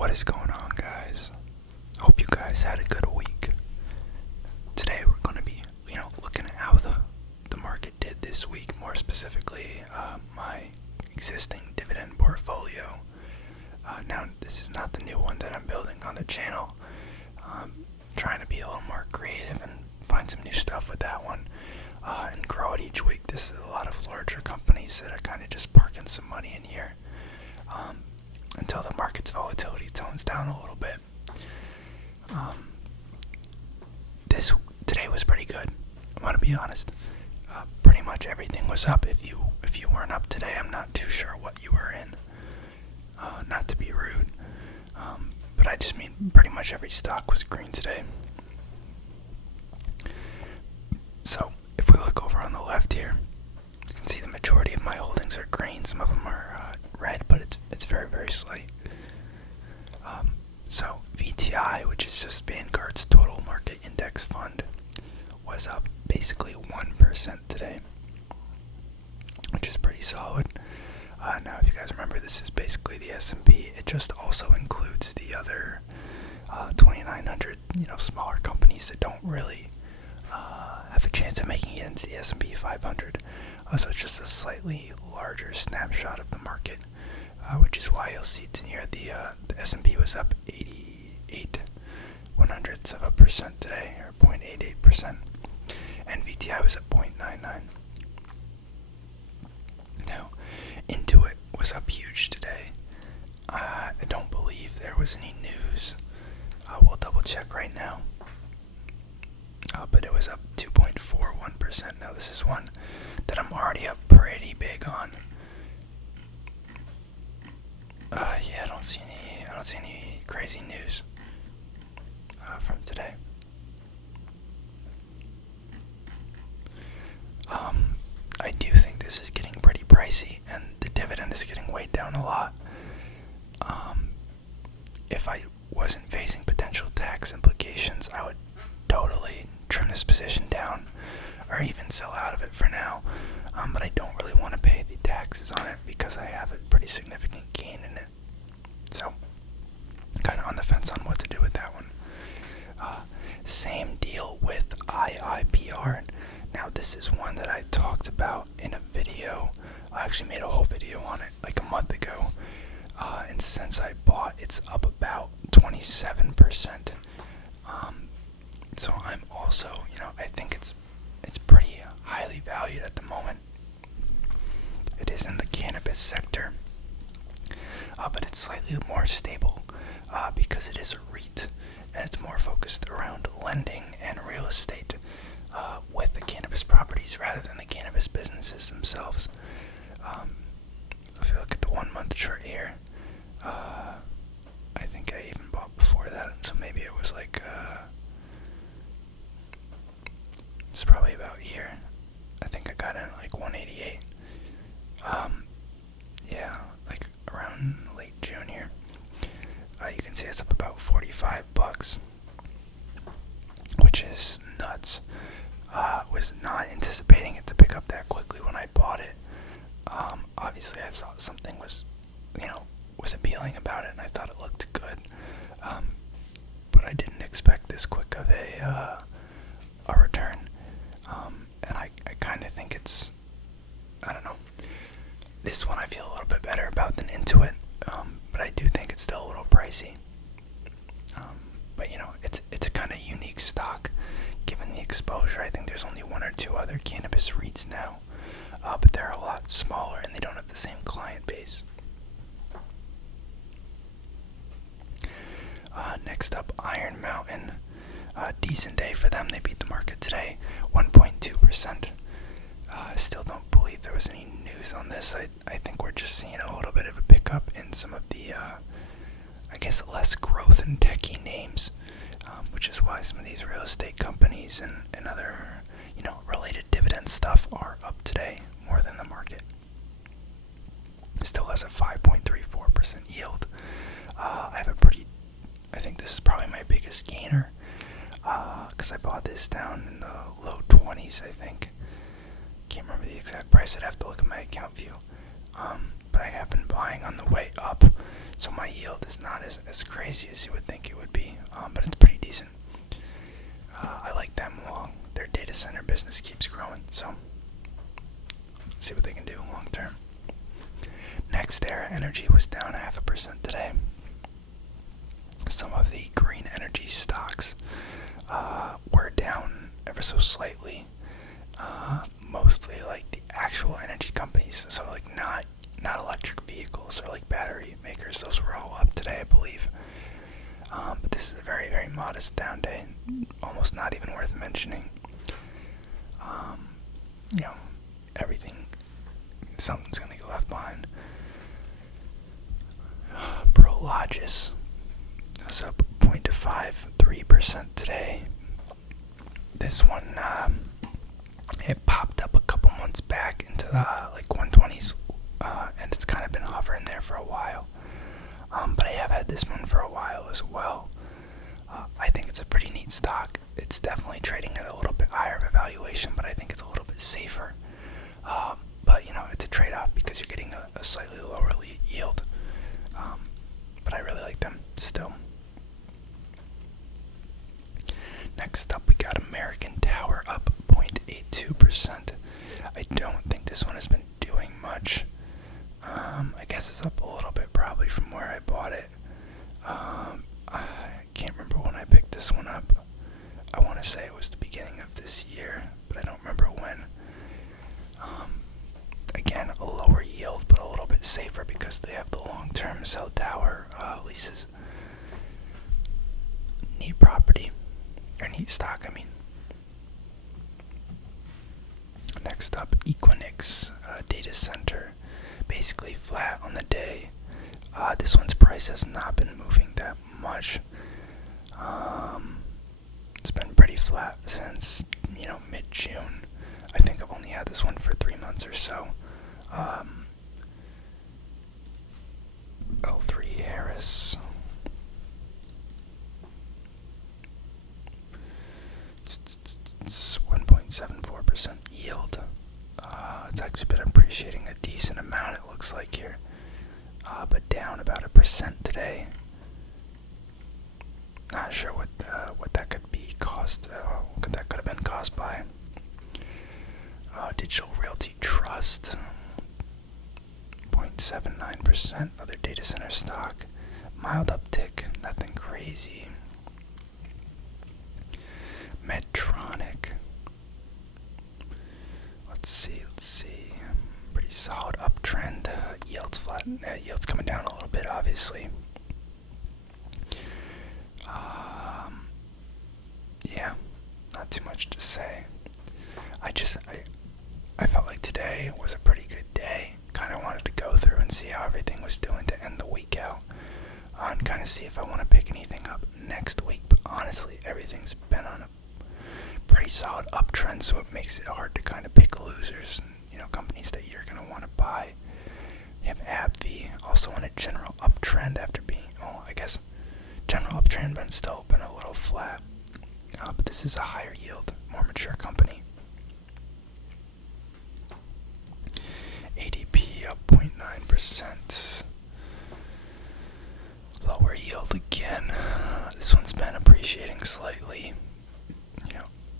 What is going on, guys? Hope you guys had a good week. Today we're going to be, looking at how the market did this week. More specifically, my existing dividend portfolio. Now, this is not the new one that I'm building on the channel. Trying to be a little more creative and find some new stuff with that one, and grow it each week. This is a lot of larger companies that are kind of just parking some money in here. Until the market's volatility tones down a little bit. Today was pretty good. I'm gonna be honest. Pretty much everything was up. If you weren't up today, I'm not too sure what you were in. Not to be rude, but I just mean pretty much every stock was green today. So if we look over on the left here, you can see the majority of my holdings are green. Some of them are red, but it's very, very slight. So VTI, which is just Vanguard's total market index fund, was up basically 1% today, which is pretty solid. Now, if you guys remember, this is basically the S&P. It just also includes the other 2,900, smaller companies that don't really have a chance of making it into the S&P 500. So it's just a slightly larger snapshot of the market, which is why you'll see here the S&P was up 0.88% today, or 0.88%, and VTI was at 0.99. Now, Intuit was up huge today. I don't believe there was any news. We'll double check right now. But it was up 2.41%. Now, this is one that I'm already up pretty big on. I don't see any crazy news from today. I do think this is getting pretty pricey, and the dividend is getting weighed down a lot. If I wasn't facing potential tax implications, I would totally trim this position down, or even sell out of it for now. But I don't really want to pay the taxes on it because I have a pretty significant gain in it. So, kind of on the fence on what to do with that one. Same deal with IIPR. Now, this is one that I talked about in a video. I actually made a whole video on it like a month ago. And since I bought, it's up about 27%. So I'm also, I think it's pretty highly valued at the moment. It is in the cannabis sector, but it's slightly more stable because it is a REIT, and it's more focused around lending and real estate with the cannabis properties rather than the cannabis businesses themselves. If you look at the 1 month chart here, I think I even bought before that, so maybe it was like it's probably about here. I think I got in like 188. Yeah, like around late June here. You can see it's up about $45, which is nuts. Was not anticipating it to pick up that quickly when I bought it. Obviously, I thought something was appealing about it, and I thought it looked good. But I didn't expect this quick of a return. And I kind of think it's, I don't know. This one I feel a little bit better about than Intuit, but I do think it's still a little pricey. But it's a kind of unique stock, given the exposure. I think there's only one or two other cannabis REITs now, but they're a lot smaller and they don't have the same client base. Next up, Iron Mountain. Decent day for them. They beat the market today, 1.2%. I still don't believe there was any news on this. I think we're just seeing a little bit of a pickup in some of the, less growth and techie names, which is why some of these real estate companies and other, related dividend stuff are up today more than the market. It still has a 5.34% yield. I think this is probably my biggest gainer, because I bought this down in the low 20s, I think. Can't remember the exact price. I'd have to look at my account view. But I have been buying on the way up, So my yield is not as crazy as you would think it would be, but it's pretty decent. I like them long. Their data center business keeps growing, so let's see what they can do long term. NextEra Energy was down 0.5% today. Some of the green energy stocks were down ever so slightly. Mostly like the actual energy companies, so like not electric vehicles or like battery makers. Those were all up today, I believe. But this is a very, very modest down day, almost not even worth mentioning. Everything, something's gonna get left behind. Prologis is up 0.53% today. This one, it popped up a couple months back into the like 120s, and it's kind of been hovering there for a while. But I have had this one for a while as well. I think it's a pretty neat stock. It's definitely trading at a little bit higher of a valuation, but I think it's a little bit safer. But it's a trade-off because you're getting a slightly lower yield. But I really like them still. Next up, we got American Tower up 0.82%. I don't think this one has been doing much. I guess it's up a little bit probably from where I bought it. I can't remember when I picked this one up. I want to say it was the beginning of this year, but I don't remember when. Again, a lower yield, but a little bit safer because they have the long-term cell tower leases. Neat property, or neat stock, I mean. Next up, Equinix data center, basically flat on the day. This one's price has not been moving that much. It's been pretty flat since mid-June. I think I've only had this one for 3 months or so. L3 Harris. It's 1.74% yield. It's actually been appreciating a decent amount, it looks like here. But down about 1% today. Not sure what that could be caused. What that could have been caused by. Digital Realty Trust, 0.79%. Other data center stock, mild uptick, nothing crazy. Medtronic. Let's see. Pretty solid uptrend. Yield's flat. Yield's coming down a little bit, obviously. Yeah, not too much to say. I felt like today was a pretty good day. Kind of wanted to go through and see how everything was doing to end the week out, and kind of see if I want to pick anything up next week. But honestly, everything's been on a pretty solid uptrend, so it makes it hard to kind of pick losers and companies that you're going to want to buy. You have AbbVie also on a general uptrend after being, I guess general uptrend, but still been a little flat. But this is a higher yield, more mature company. ADP up 0.9%. Lower yield again. This one's been appreciating slightly.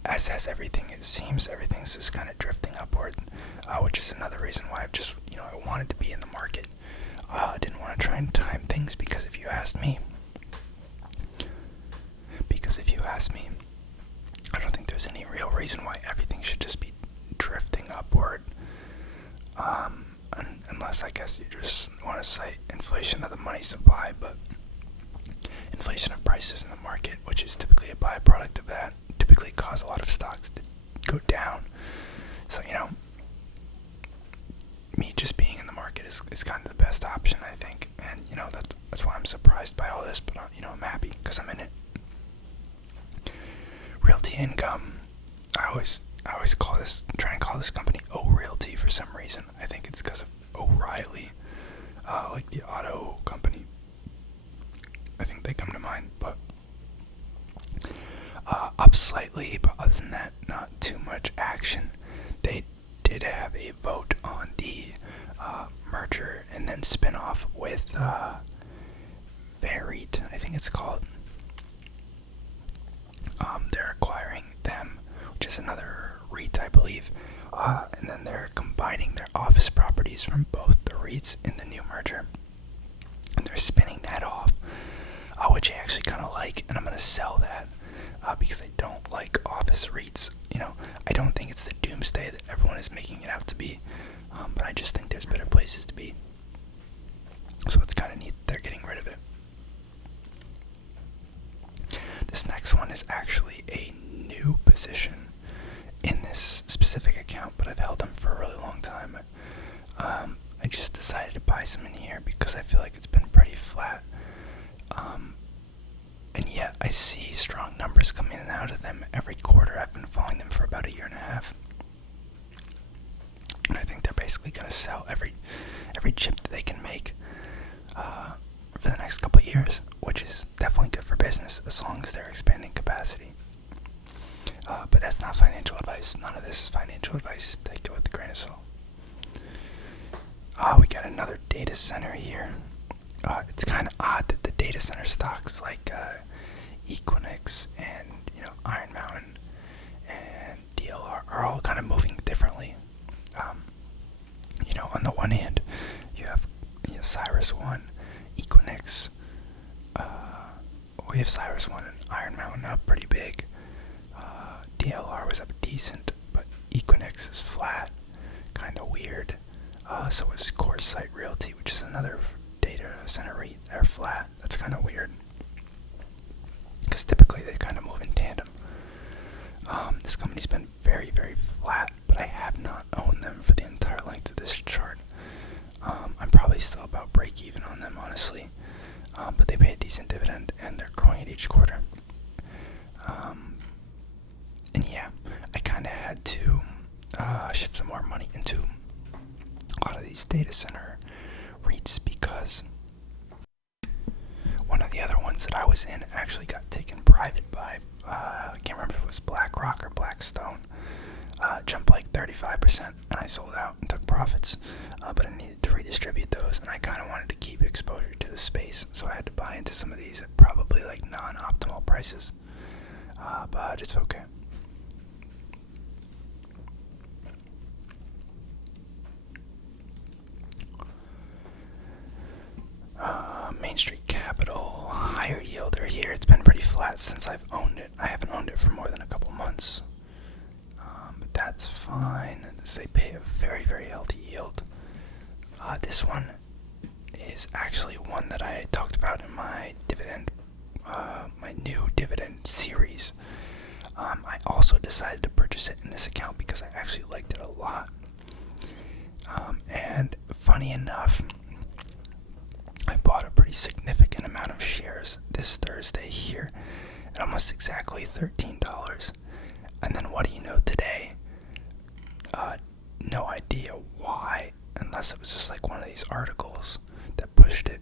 As has everything, it seems everything's just kind of drifting upward, which is another reason why I've just, I wanted to be in the market. I didn't want to try and time things because if you asked me, I don't think there's any real reason why everything should just be drifting upward. Unless I guess you just want to cite inflation of the money supply, but inflation of prices in the market, which is typically a byproduct of that, typically cause a lot of stocks to go down. So, me just being in the market is kind of the best option, I think. And, that's why I'm surprised by all this, but, I'm happy because I'm in it. Realty Income. I always try and call this company O-Realty for some reason. I think it's because of O'Reilly, like the auto company. I think they come to mind, but up slightly, but other than that, not too much action. They did have a vote on the merger and then spin-off with REIT, I think it's called. They're acquiring them, which is another REIT, I believe. And then they're combining their office properties from both the REITs in the new merger. And they're spinning that off, which I actually kind of like, and I'm going to sell that because I don't like office REITs. I don't think it's the doomsday that everyone is making it out to be, but I just think there's better places to be. So it's kind of neat that they're getting rid of it. This next one is actually a new position in this specific account, but I've held them for a really long time. I just decided to buy some in here because I feel like it's been pretty flat. And yet I see strong numbers coming in and out of them every quarter. I've been following them for about a year and a half. And I think they're basically going to sell every chip that they can make for the next couple of years, which is definitely good for business as long as they're expanding capacity. But that's not financial advice. None of this is financial advice. Take it with a grain of salt. We got another data center here. It's kind of odd that the data center stocks like Equinix and Iron Mountain and DLR are all kind of moving differently. On the one hand, you have Cyrus One, Equinix. We have Cyrus One and Iron Mountain up pretty big. DLR was up decent, but Equinix is flat, kind of weird. So is CoreSite Realty, which is another data center REIT. They're flat. That's kind of weird, because typically they kind of move in tandem. This company's been very, very flat, but I have not owned them for the entire length of this chart. I'm probably still about break even on them, honestly. But they pay a decent dividend, and they're growing it each quarter. And yeah, I kind of had to shift some more money into a lot of these data center REITs because one of the other ones that I was in actually got taken private by, I can't remember if it was BlackRock or Blackstone. Jumped like 35%, and I sold out and took profits, but I needed to redistribute those, and I kind of wanted to keep exposure to the space, so I had to buy into some of these at probably like non-optimal prices, but it's okay. Main Street Capital, higher yielder here. It's been pretty flat since I've owned it. I haven't owned it for more than a couple months. But that's fine. They pay a very, very healthy yield. This one is actually one that I talked about in my dividend, my new dividend series. I also decided to purchase it in this account because I actually liked it a lot. And funny enough, I bought a pretty significant amount of shares this Thursday here at almost exactly $13. And then what do you know today? No idea why, unless it was just like one of these articles that pushed it.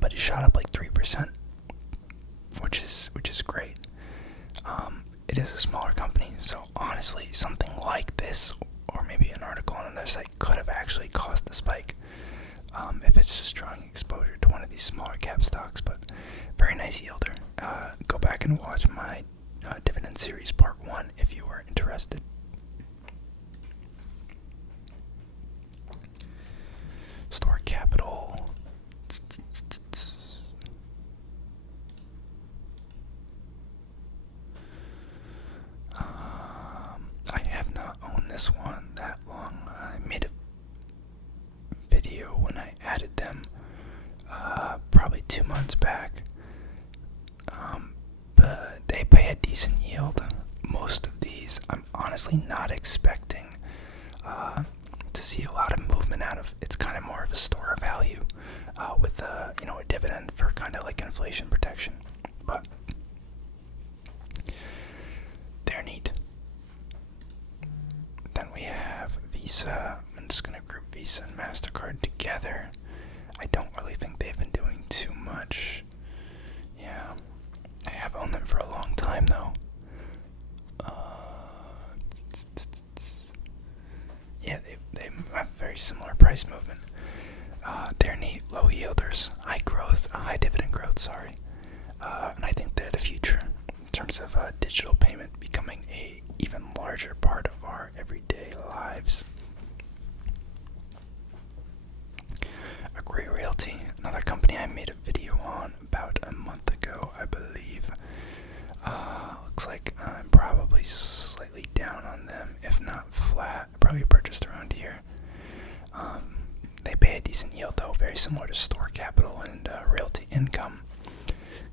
But it shot up like 3%, which is great. It is a smaller company, so honestly, something like this, or maybe an article on another site, could have actually caused the spike. If it's just drawing exposure to one of these smaller cap stocks, but very nice yielder. Go back and watch my dividend series part 1 if you are interested. Store Capital. I have not owned this one that long. I made a video when I added them probably 2 months back, but they pay a decent yield. Most of these I'm honestly not expecting to see a lot of movement out of. It's kind of more of a store of value with a dividend for kind of like inflation protection, but they're neat. Then we have Visa. I'm just going to group Visa and MasterCard together. I don't really think they've been doing too much. Yeah, I have owned them for a long time though. Yeah, they have very similar price movement. They're neat, low yielders, high growth, high dividend growth. yield, sorry. And I think they're the future in terms of digital payment becoming a even larger part of our everyday lives. Agree Realty, another company I made a video on about a month ago, I believe. Looks like I'm probably slightly down on them, if not flat. I probably purchased around here. They pay a decent yield though, very similar to Store Capital and Realty Income.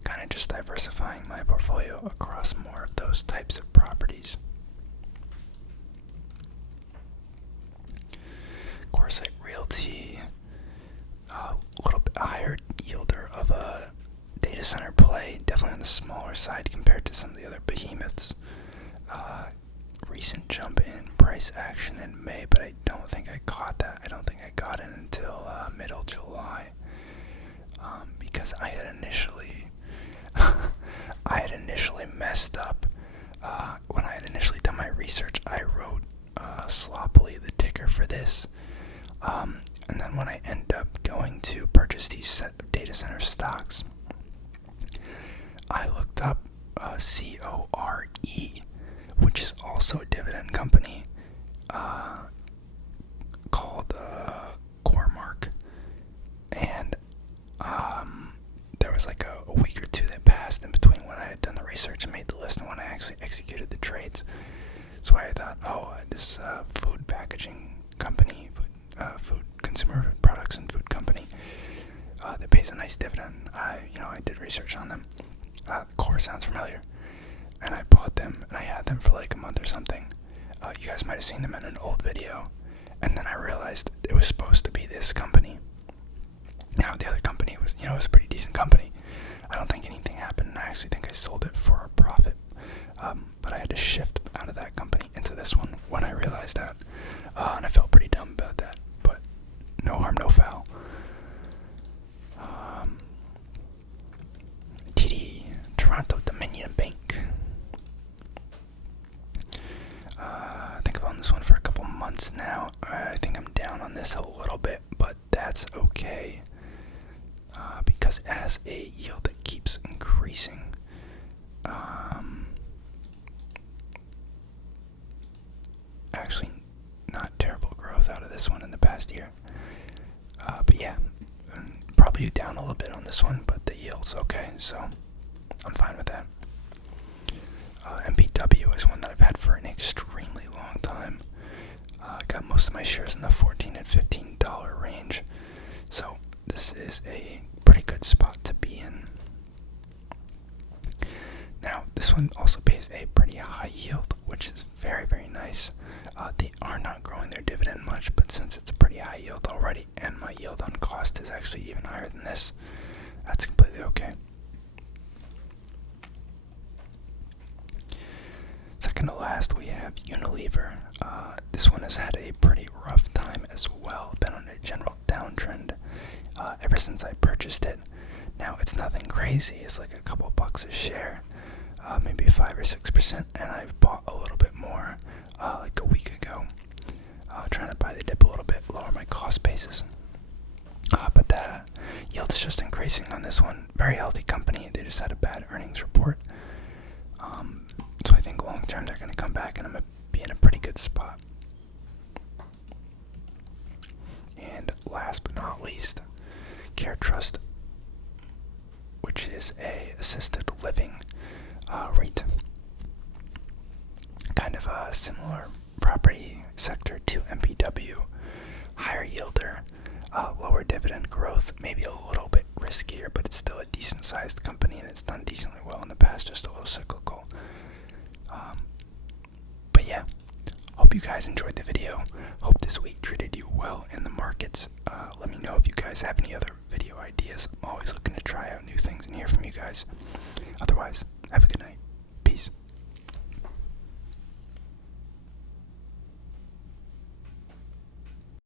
Kind of just diversifying my portfolio across more of those types of properties. Corsight Realty, a little bit higher yielder of a data center play, definitely on the smaller side compared to some of the other behemoths. Recent jump in price action in May, but I don't think I caught that. I don't think I got it until middle July, because I had initially messed up. When I had initially done my research, I wrote sloppily the ticker for this, and then when I ended up going to purchase these set of data center stocks, I looked up CORE, which is also a dividend company, called Coremark, and there was like a week or two that passed in between when I had done the research and made the list and when I actually executed the trades. So I thought, this food packaging company, food consumer products and food company that pays a nice dividend. I did research on them. Core sounds familiar, and I bought them, and I had them for like a month or something. You guys might have seen them in an old video, and then I realized it was supposed to be this company. Now the other company was a pretty decent company. I don't think anything happened, and I actually think I sold it for a profit. But I had to shift out of that company into this one when I realized that, and I felt pretty dumb about that. But no harm, no foul. TD, Toronto Dominion Bank. I think I've owned this one for a couple months now. I think I'm down on this a little bit, but that's okay, because it has a yield that keeps increasing. Actually, not terrible growth out of this one in the past year. But yeah, probably down a little bit on this one, but the yield's okay, so I'm fine with that. MPW is one that I've had for an extremely long time. I got most of my shares in the $14 and $15 range, so this is a pretty good spot to be in. Now, this one also pays a pretty high yield, which is very, very nice. They are not growing their dividend much, but since it's a pretty high yield already, and my yield on cost is actually even higher than this, that's completely okay. Second to last, we have Unilever. This one has had a pretty rough time as well, been on a general downtrend ever since I purchased it. Now, it's nothing crazy, it's like a couple bucks a share, maybe 5 or 6%, and I've bought a little bit more like a week ago, trying to buy the dip a little bit, lower my cost basis. But the yield is just increasing on this one. Very healthy company, they just had a bad earnings report. So I think long term they're going to come back and I'm going to be in a pretty good spot. And last but not least, Care Trust, which is a assisted living REIT. Kind of a similar property sector to MPW. Higher yielder, lower dividend growth, maybe a little bit riskier, but it's still a decent sized company and it's done decently well in the past, just a little cyclical. But yeah, hope you guys enjoyed the video. Hope this week treated you well in the markets. Let me know if you guys have any other video ideas. I'm always looking to try